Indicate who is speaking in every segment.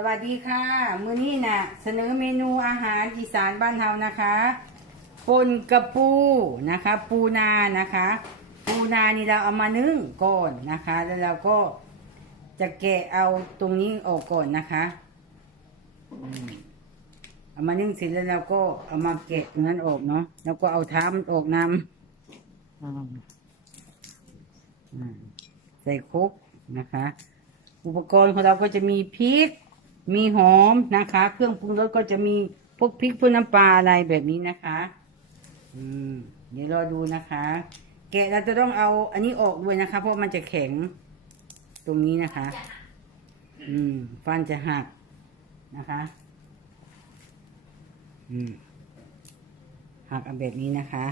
Speaker 1: สวัสดีค่ะ มื้อนี้น่ะ เสนอเมนูอาหารอีสานบ้านเฮานะคะปนกระปูนะคะ ปูนานะคะ ปูนานี่เราเอามานึ่งก่อนนะคะ แล้วเราก็จะแกะเอาตรงนี้ออกก่อนนะคะอเอามานึ่งเสร็จแล้วเราก็เอามาแกะตรงนั้นออกเนาะแล้วก็เอาท้ามันออกนำอืมอืมใส่ครกนะคะ อุปกรณ์ของเราก็จะมีพริก มีหอมนะคะ เครื่องปรุงรสก็จะมีพวกพริกพวกน้ำปลาอะไรแบบนี้นะคะอืมเดี๋ยวรอดูนะคะ แกะเราจะต้องเอาอันนี้ออกด้วยนะคะ เพราะมันจะแข็งตรงนี้นะคะ อืม ฟันจะหักนะคะ อืมหักเอาแบบนี้นะคะ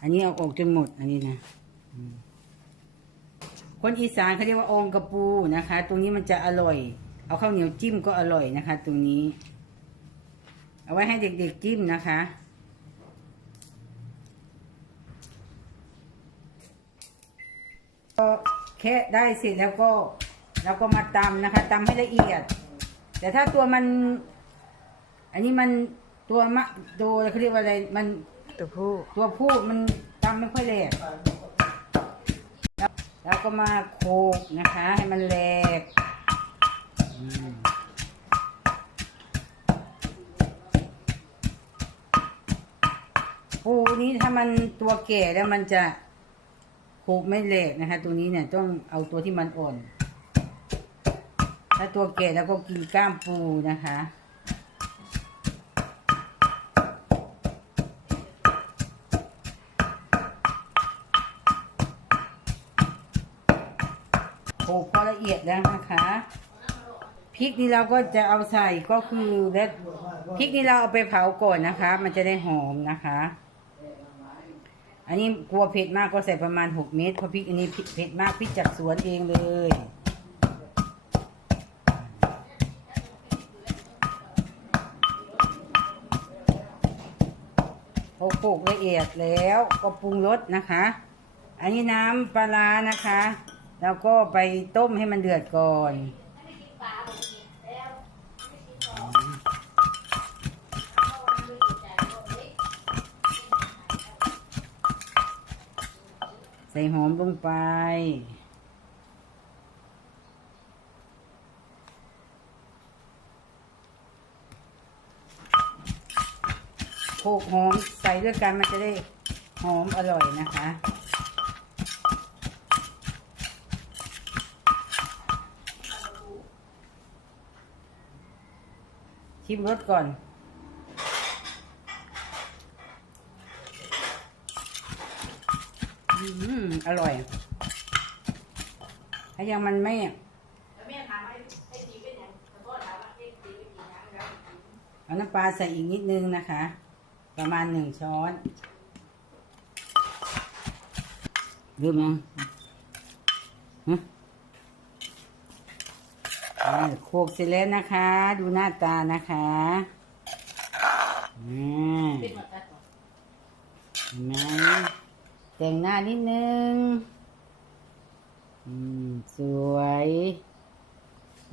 Speaker 1: อันนี้เอาออกจนหมดอันนี้นะอืม คนอีสานเขาเรียกว่าองกระปูนะคะ ตรงนี้มันจะอร่อย เอาข้าวเหนียวจิ้มก็อร่อยนะคะ ตรงนี้ เอาไว้ให้เด็กๆจิ้มนะคะ ก็แค่ได้เสร็จแล้วก็เราก็มาตำนะคะตำให้ละเอียด แต่ถ้าตัวมัน อันนี้มันตัวมะตัวเขาเรียกว่าอะไรมัน
Speaker 2: ตัวผู้
Speaker 1: ตัวผู้มันตำไม่ค่อย ก็มาโขลกนะคะ ให้มันแหลกปูนี้ถ้ามันตัวแก่แล้วมันจะโขลกไม่แหลกนะคะ ตัวนี้เนี่ยต้องเอาตัวที่มันอ่อน ถ้าตัวแก่แล้วก็กินก้ามปูนะคะ โขลกพอละเอียดแล้วนะคะพริกนี่เราก็จะเอาใส่ก็คือแล้วพริกนี่เราเอาไปเผาก่อนนะคะ มันจะได้หอมนะคะ อันนี้กลัวเผ็ดมากก็ใส่ประมาณหกเม็ดเพราะพริกอันนี้เผ็ดมากพริกจากสวนเองเลยพอโขลกละเอียดแล้วก็ปรุงรสนะคะ อันนี้น้ำปลาร้านะคะ แล้วก็ไปต้มให้มันเดือดก่อนใส่หอมลงไป โขกหอมใส่ด้วยกันมันจะได้หอมอร่อยนะคะ ชิมรสก่อน อืม อร่อย ถ้ายังมันไม่เอาน้ำปลาใส่อีกนิดนึงนะคะ ประมาณหนึ่งช้อนรู้ไหมฮะ โขกเสร็จแล้วนะคะ ดูหน้าตานะคะอืมเห็นไหมแต่งหน้านิดนึงอืมสวย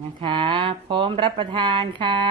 Speaker 1: นะคะ พร้อมรับประทานค่ะ